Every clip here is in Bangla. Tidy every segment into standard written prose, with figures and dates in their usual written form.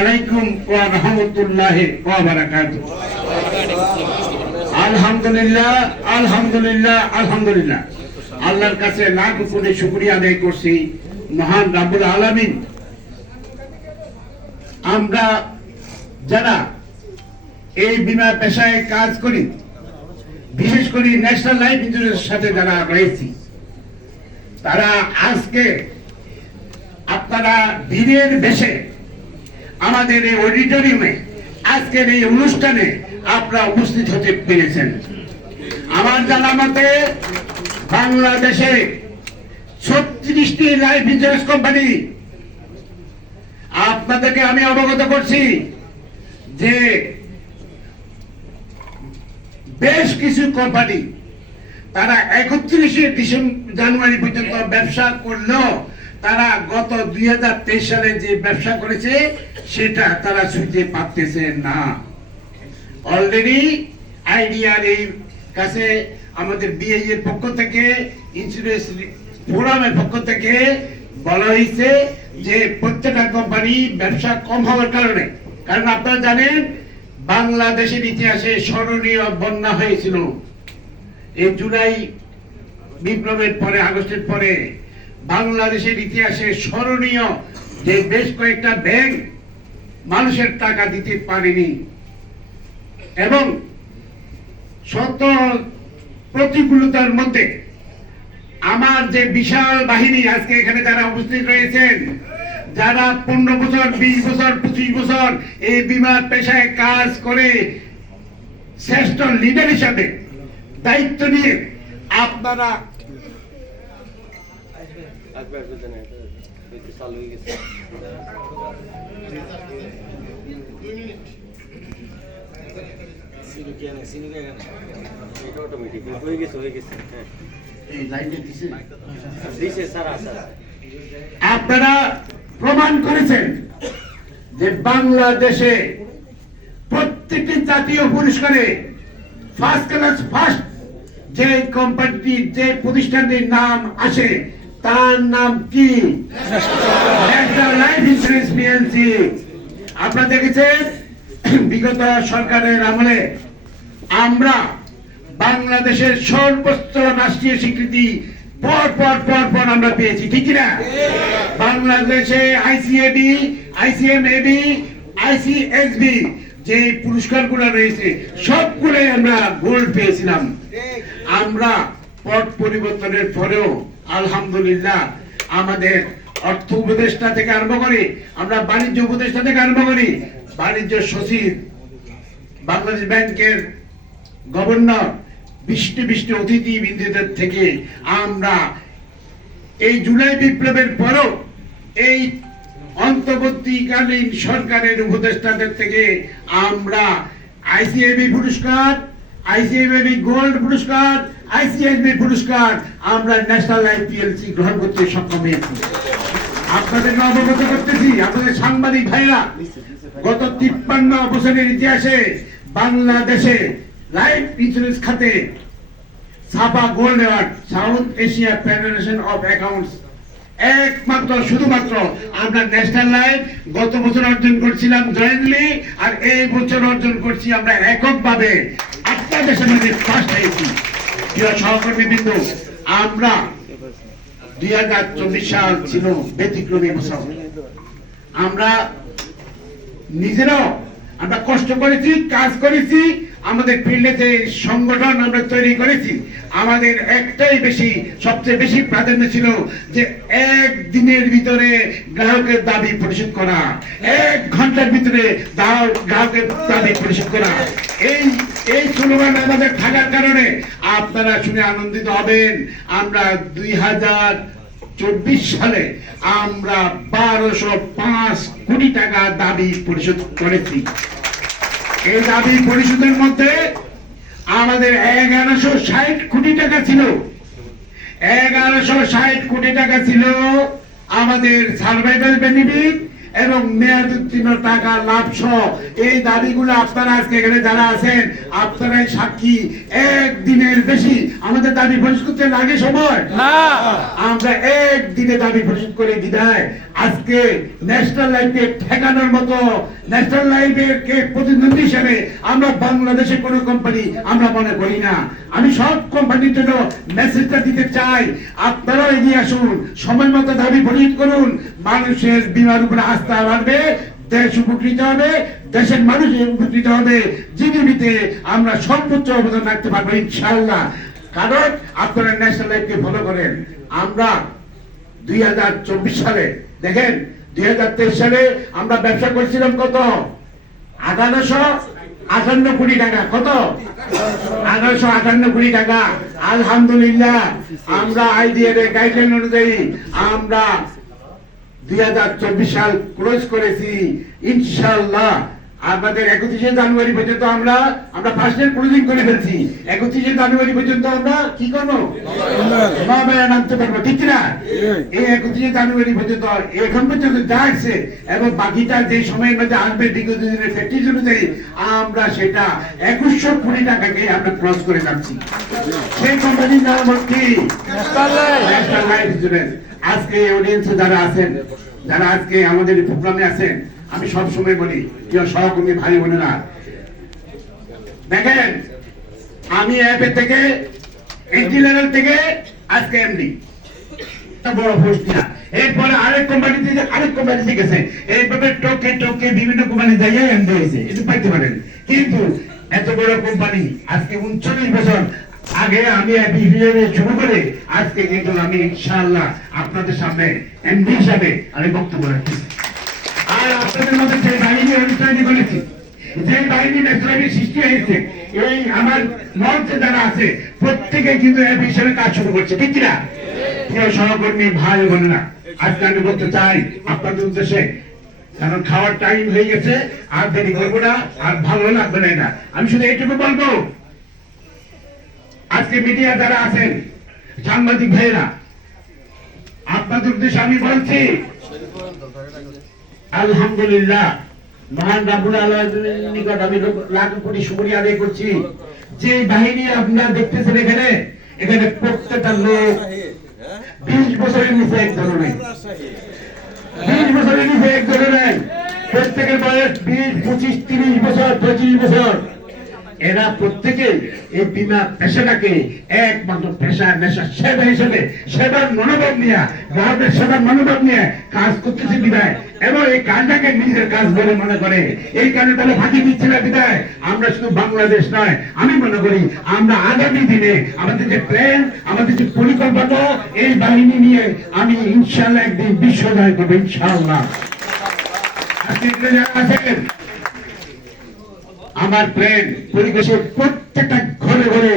আলাইকুম ওয়া রাহমাতুল্লাহি ওয়া বারাকাতুহু। আলহামদুলিল্লাহ আলহামদুলিল্লাহ আলহামদুলিল্লাহ, আল্লাহর কাছে লাখ কোটি শুকরিয়া আদায় করছি মহান রাব্বুল আলামিন। আমরা যারা এই বিমা পেশায় কাজ করি, বিশেষ করে ন্যাশনাল লাইফ ইন্স্যুরেন্সের সাথে যারা রয়েছি, তারা আজকে আপনারা ভিড়ের বেশে আমাদের এই অডিটোরিয়ামে আজকের এই অনুষ্ঠানে আপনারা উপস্থিত হতে পেরেছেন। আমার জানা মতে বাংলাদেশে 36টি লাইফ ইন্স্যুরেন্স কোম্পানি, আপনাদেরকে আমি অবগত করছি যে বেশ কিছু কোম্পানি তারা 31শে জানুয়ারি পর্যন্ত ব্যবসা করলেও তারা গত 2023 সালে যে ব্যবসা করেছে সেটা তারা ছুঁতে পারতেছে না। অলরেডি আইডিআর এর কাছে আমাদের বিআই এর পক্ষ থেকে, ইন্স্যুরেন্স ফোরামের পক্ষ থেকে বলা হয়েছে যে প্রত্যেকটা কোম্পানি ব্যবসা কম হওয়ার কারণে, কারণ আপনারা জানেন বাংলাদেশের ইতিহাসে স্মরণীয় বন্যা হয়েছিল এই জুলাই বিপ্লবের পরে, আগস্টের পরে বাংলাদেশের ইতিহাসে স্মরণীয় যে বেশ কয়েকটা ব্যাংক মানুষের টাকা দিতে পারেনি এবং শত প্রতিকূলতার মধ্যে আমার যে বিশাল বাহিনী আজকে এখানে যারা উপস্থিত রয়েছেন, যারা 15 বছর 20 বছর 25 বছর এই বিমা পেশায় কাজ করে শ্রেষ্ঠ লিডার হিসাবে দায়িত্ব নিয়ে আপনারা আপনারা প্রমাণ করেছেন যে বাংলাদেশে প্রত্যেকটি জাতীয় পুরস্কারে ফার্স্ট ক্লাস ফার্স্ট যে কোম্পানিটি, যে প্রতিষ্ঠানটির নাম আসে তার নাম কি? National life insurance PLC. আপনারা দেখেছেন বিগত সরকারের আমলে আমরা বাংলাদেশের সর্বোচ্চ রাষ্ট্রীয় স্বীকৃতি পর পর পর পর আমরা পেয়েছি, ঠিক না? বাংলাদেশে আইসিএবি, আইসিএমএবি, আইসিএসবি যে পুরস্কারগুলো রয়েছে সবগুলোই আমরা গোল্ড পেয়েছিলাম। আমরা পট পরিবর্তনের পরেও আলহামদুলিল্লাহ আমাদের অর্থ উপদেষ্টা থেকে আরম্ভ করে, আমরা বাণিজ্য উপদেষ্টা থেকে আরম্ভ করি, বাণিজ্য সচিব, বাংলাদেশ ব্যাংকের গভর্নর, বৃষ্টি অতিথিবৃন্দদের থেকে আমরা এই জুলাই বিপ্লবের পরও এই অন্তর্বর্তীকালীন সরকারের উপদেষ্টাদের থেকে আমরা আইসিএবি পুরস্কার, আইসিএবি গোল্ড পুরস্কার, আইসিএসবি পুরস্কার আমরা ন্যাশনাল লাইফ পিএলসি গ্রহণ করতে সক্ষম হয়েছি। আপনাদেরকে অবগত করতেছি, আপনাদের সাংবাদিক ভাইরা, গত 53 বছরের ইতিহাসে বাংলাদেশে লাইফ ইন্স্যুরেন্স খাতে ছাপা gold award south Asia federation of accounts একমাত্র শুধুমাত্র আমরা ন্যাশনাল লাইফ গত বছর অর্জন করছিলাম জয়েন্টলি, আর এই বছর অর্জন করছি আমরা এককভাবে। আপনার দেশের মধ্যে ফার্স্ট হয়েছি। প্রিয় সহকর্মীবৃন্দ, আমরা 2024 সাল ছিল ব্যতিক্রমী বছর। আমরা নিজেরাও আমরা কষ্ট করেছি, কাজ করেছি, আমাদের ফিল্ডে যে সংগঠন আমরা তৈরি করেছি, আমাদের একটাই বেশি, সবচেয়ে বেশি প্রাধান্য ছিল যে একদিনের ভিতরে গ্রাহকের দাবি পরিশোধ করা, 1 ঘন্টার ভিতরে গ্রাহকের দাবি পরিশোধ করা। এই স্লোগান আমাদের থাকার কারণে আপনারা শুনে আনন্দিত হবেন। আমরা 2024 সালে আমরা 1205 কোটি টাকা দাবি পরিশোধ করেছি। এই দাবি পরিশোধের মধ্যে আমাদের 1160 কোটি টাকা ছিল, 1160 কোটি টাকা ছিল আমাদের সার্ভাইভাল বেনিফিট এবং মেয়াদ উত্তীর্ণ টাকা লাভ সহ এই দাবিগুলো আপনারা আজকে এখানে যারা আছেন আপনারাই সাক্ষী। একদিনের বেশি আমাদের দাবি পরিশোধ করতে লাগে সময় না, আমরা একদিনে দাবি পরিশোধ করে বিদায়। আজকে ন্যাশনাল লাইফকে ঠেকানোর মতো ন্যাশনাল লাইফের কে প্রতিদ্বন্দ্বী হিসেবে আমরা বাংলাদেশে কোনো কোম্পানি আমরা মনে করি না। আমি সব কোম্পানির জন্য মেসেজটা দিতে চাই, আপনারা এগিয়ে আসুন, সময় মতো দাবি পরিশোধ করুন। মানুষের বীমার উপরে আস্থা বাড়বে, দেশ উপকৃত হবে, দেশের মানুষ উপকৃত হবে, জিডিপিতে আমরা সর্বোচ্চ অবদান রাখতে পারবো ইনশাআল্লাহ। কারণ আপনারা ন্যাশনাল লাইফকে ফলো করেন। আমরা 2024 সালে দেখেন 2023 সালে আমরা ব্যবসা করেছিলাম কত? 1858 কোটি টাকা। কত? 1858 কোটি টাকা। আলহামদুলিল্লাহ আমরা আইডিএর গাইডলাইন অনুযায়ী আমরা 2024 সাল ক্লোজ করেছি ইনশাআল্লাহ। আমাদের 31শে জানুয়ারি পর্যন্ত আমরা ফার্স্ট ইয়ার ক্লোজিং করে ফেলছি। 31শে জানুয়ারি পর্যন্ত আমরা কি করবো? নবায়ন আনতে পারবো, ঠিক না? এই 31শে জানুয়ারি পর্যন্ত এখন পর্যন্ত যা আসছে এবং বাকিটা যে সময়ের মধ্যে আসবে বিগত দিনের প্র্যাকটিস অনুযায়ী আমরা সেটা 2100 কোটি টাকাকে আমরা ক্রস করে যাচ্ছি। সেই কোম্পানির নাম হচ্ছে ন্যাশনাল লাইফ ইন্স্যুরেন্স। আজকে অডিয়েন্সে যারা আছেন, যারা আজকে আমাদের প্রোগ্রামে আছেন, আমি সব সময় বলি প্রিয় সহকর্মী ভাই বোনেরা, দেখেন আমি অ্যাপে থেকে এন্ট্রি লেভেল থেকে আজকে এমডি বড় পোস্ট না। এরপরে আরেক কোম্পানিতে গেছে, এইভাবে টোকে টোকে বিভিন্ন কোম্পানি জায়গায় এমডি হয়েছে, এটা পাইতে পারেন। কিন্তু এত বড় কোম্পানি আজকে 39 বছর আগে আমি শুরু করে আজকে কিন্তু আমি ইনশাআল্লাহ আপনাদের সামনে এমডি হিসাবে আমি বক্তব্য রাখছি। আর আপনাদের মধ্যে যে বাহিনী অনুষ্ঠানটি করেছি, যে বাহিনী ন্যাশনাল সৃষ্টি হয়েছে, এই আমার মঞ্চে যারা আছে প্রত্যেকে কিন্তু এফ হিসেবে কাজ শুরু করছে, ঠিক কিনা? প্রিয় সহকর্মী ভাই বোনেরা, আজকে আমি বলতে চাই আপনাদের উদ্দেশ্যে, কারণ খাওয়ার টাইম হয়ে গেছে, আর দেরি করবো না, আর ভালো লাগবে না এটা। আমি শুধু এইটুকু বলবো, আজকে মিডিয়া যারা আছেন, সাংবাদিক ভাইয়েরা, আপনাদের উদ্দেশ্যে আমি বলছি আলহামদুলিল্লাহ, মহান রাব্বুল আলামিনের নিকট আমি লাখ কোটি শুকরিয়া আদায় করছি। যে বাহিনী আপনারা দেখতেছেন এখানে প্রত্যেকটা লোক 20 বছরের নিচে এক ধরনের, 20 বছরের নিচে এক ধরনের, প্রত্যেকের বয়স 20, 25, 30 বছর, 25 বছর। এরা প্রত্যেকে এই বিমা পেশাটাকে একমাত্র পেশা, নেশা, সেবা হিসেবে সেবার মনোভাব নিয়ে, গ্রাহকের সেবার মনোভাব নিয়ে কাজ করতেছে বিদায়, এবং এই কাজটাকে নিজের কাজ বলে মনে করে। এই কারণে তাহলে ফাঁকি দিচ্ছে না বিদায়। আমরা শুধু বাংলাদেশ নয়, আমি মনে করি আমরা আগামী দিনে আমাদের যে প্ল্যান, আমাদের যে পরিকল্পনা, এই বাহিনী নিয়ে আমি ইনশাআল্লাহ একদিন বিশ্ব জয় করবো ইনশাআল্লাহ। আজকে যারা আছেন, আমার প্ল্যান পরিবেশের প্রত্যেকটা ঘরে ঘরে,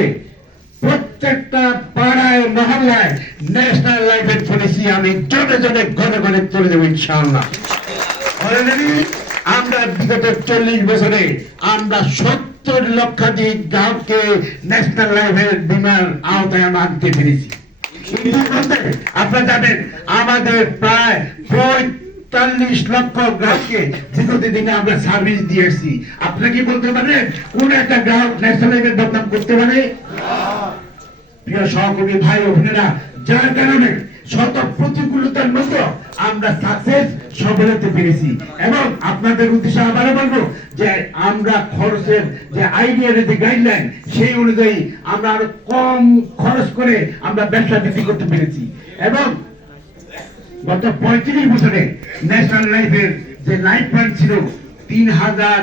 প্রত্যেকটা পাড়ায় মহল্লায় ন্যাশনাল লাইফের পলিসি আমি জনে জনে ঘরে ঘরে তুলে দেবো ইনশাআল্লাহ। অলরেডি আমরা বিগত 40 বছরে আমরা 70 লক্ষাধিক গ্রাহককে ন্যাশনাল লাইফের বীমার আওতায় আমরা আনতে পেরেছি। আপনারা জানেন আমাদের প্রায় 40 লক্ষ গ্রাহককে বিগত দিনে আমরা সার্ভিস দিয়েছি। আপনারা কি বলতে পারেন কোন একটা গ্রাহক ন্যাশনাল লাইফের বদনাম করতে পারে? প্রিয় সহকর্মী ভাই ও বোনেরা, যার কারণে শত প্রতিকূলতার মধ্যে আমরা সাকসেস সফল হতে পেরেছি। এবং আপনাদের উদ্দেশ্যে আবারও বলবো যে আমরা খরচের যে আইডিয়ার যে গাইডলাইন, সেই অনুযায়ী আমরা আরো কম খরচ করে আমরা ব্যবসা বৃদ্ধি করতে পেরেছি। এবং গত 35 বছরে ন্যাশনাল লাইফের যে লাইফ প্ল্যান ছিল 3000